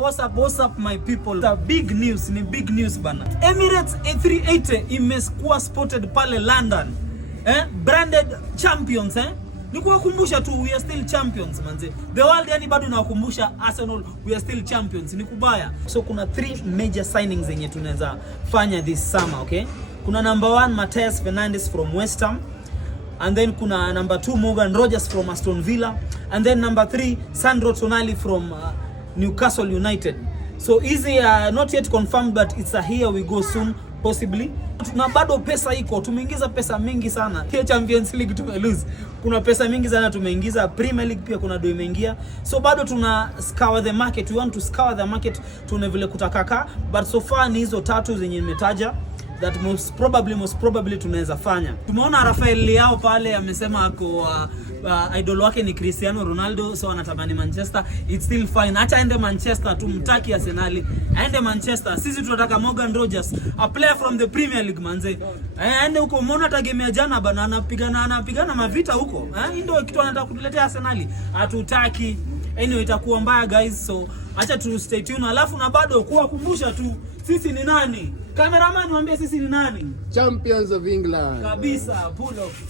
what's up my people? The big news, ni big news bana. Emirates A380 imekuwa spotted pale London. Branded champions Ni kuwakumbusha tu we are still champions manze. The world yani bado nawakumbusha Arsenal we are still champions. Ni kubaya. So kuna 3 major signings zenye tunaweza fanya this summer, okay? Kuna number 1 Matheus Fernandes from West Ham. And then kuna number 2 Morgan Rogers from Aston Villa. And then number 3 Sandro Tonali from Newcastle United. So easy, not yet confirmed, but it's a here we go soon possibly. Na bado pesa iko, tumeingiza pesa mingi sana. Here Champions League tumelose. Kuna pesa mingi sana tumeingiza, Premier League pia kuna do imeingia. So bado tuna scour the market. We want to scour the market tuna vile kutakaka, but so far ni hizo 3 zenye nimetaja that most probably tunaweza fanya. Tumeona Rafael Leao pale amesema ako idol wake ni Cristiano Ronaldo, so anatamani Manchester. It's still fine. Acha aende Manchester, tumtaki Arsenal. Aende Manchester. Sisi tunataka Morgan Rogers, a player from the Premier League manze. Aende huko, umeona tagemea jana bana anapigana mavita huko. Ndio kitu anataka kutuletea Arsenal. Hatutaki. Anyway itakuwa mbaya guys, so acha tu stay tuned. Alafu na bado kuwakumbusha tu sisi ni nani? Cameraman niambie sisi ni nani? Champions of England. Kabisa, pull off.